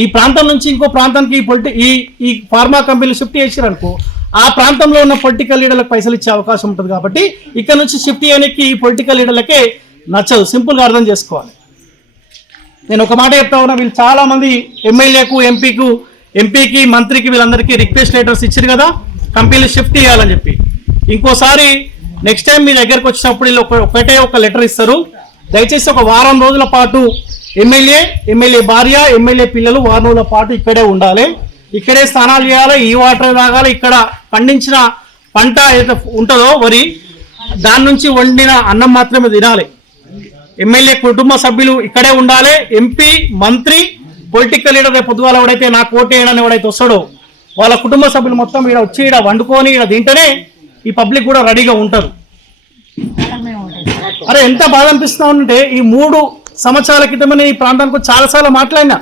ఈ ప్రాంతం నుంచి ఇంకో ప్రాంతానికి ఈ ఫార్మా కంపెనీలు షిఫ్ట్ చేసారనుకో ఆ ప్రాంతంలో ఉన్న పొలిటికల్ లీడర్లకు పైసలు ఇచ్చే అవకాశం ఉంటుంది. కాబట్టి ఇక్కడ నుంచి షిఫ్ట్ చేయడానికి ఈ పొలిటికల్ లీడర్లకే నచ్చదు. సింపుల్గా అర్థం చేసుకోవాలి. నేను ఒక మాట చెప్తా ఉన్నా, వీళ్ళు చాలా మంది ఎమ్మెల్యేకు ఎంపీకి మంత్రికి వీళ్ళందరికీ రిక్వెస్ట్ లెటర్స్ ఇచ్చారు కదా కంపెనీలు షిఫ్ట్ చేయాలని చెప్పి. ఇంకోసారి నెక్స్ట్ టైం మీ దగ్గరకు వచ్చినప్పుడు వీళ్ళు ఒకటే ఒక లెటర్ ఇస్తారు. దయచేసి ఒక వారం రోజుల పాటు ఎమ్మెల్యే భార్య ఎమ్మెల్యే పిల్లలు వారం రోజుల పాటు ఇక్కడే ఉండాలి, ఇక్కడే స్నానాలు చేయాలి, ఈ వాటర్ తాగాలి. ఇక్కడ పండించిన పంట ఏదైతే ఉంటుందో వరి దాని నుంచి వండిన అన్నం మాత్రమే తినాలి. ఎమ్మెల్యే కుటుంబ సభ్యులు ఇక్కడే ఉండాలి. ఎంపీ మంత్రి పొలిటికల్ లీడర్ రేపు పొద్దుగాల ఎవడైతే నాకు ఓటు వేయడానికి ఎవడైతే వస్తాడో వాళ్ళ కుటుంబ సభ్యులు మొత్తం ఇక్కడ వచ్చి ఇక్కడ వండుకొని ఇక్కడ తింటేనే ఈ పబ్లిక్ కూడా రెడీగా ఉంటారు. అరే ఎంత బాధ అనిపిస్తా ఉంటే ఈ 3 సంవత్సరాల క్రితమే ఈ ప్రాంతానికి చాలాసార్లు మాట్లాడినా.